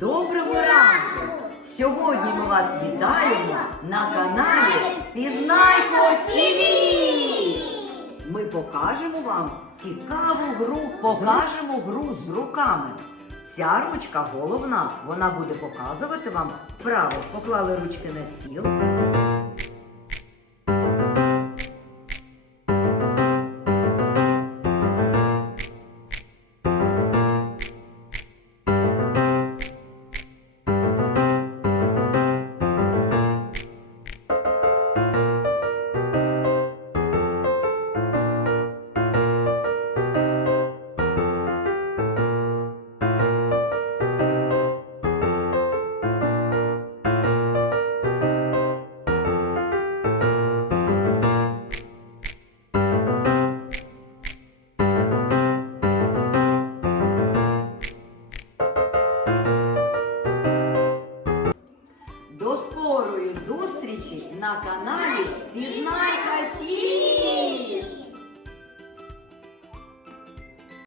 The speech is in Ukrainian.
Доброго ранку! Сьогодні ми вас вітаємо на каналі Пізнайко ТВ! Ми покажемо вам цікаву гру, покажемо гру з руками. Ця ручка головна, вона буде показувати вам вправо. Поклали ручки на стіл. Зустрічі на каналі Пізнайка ТВ!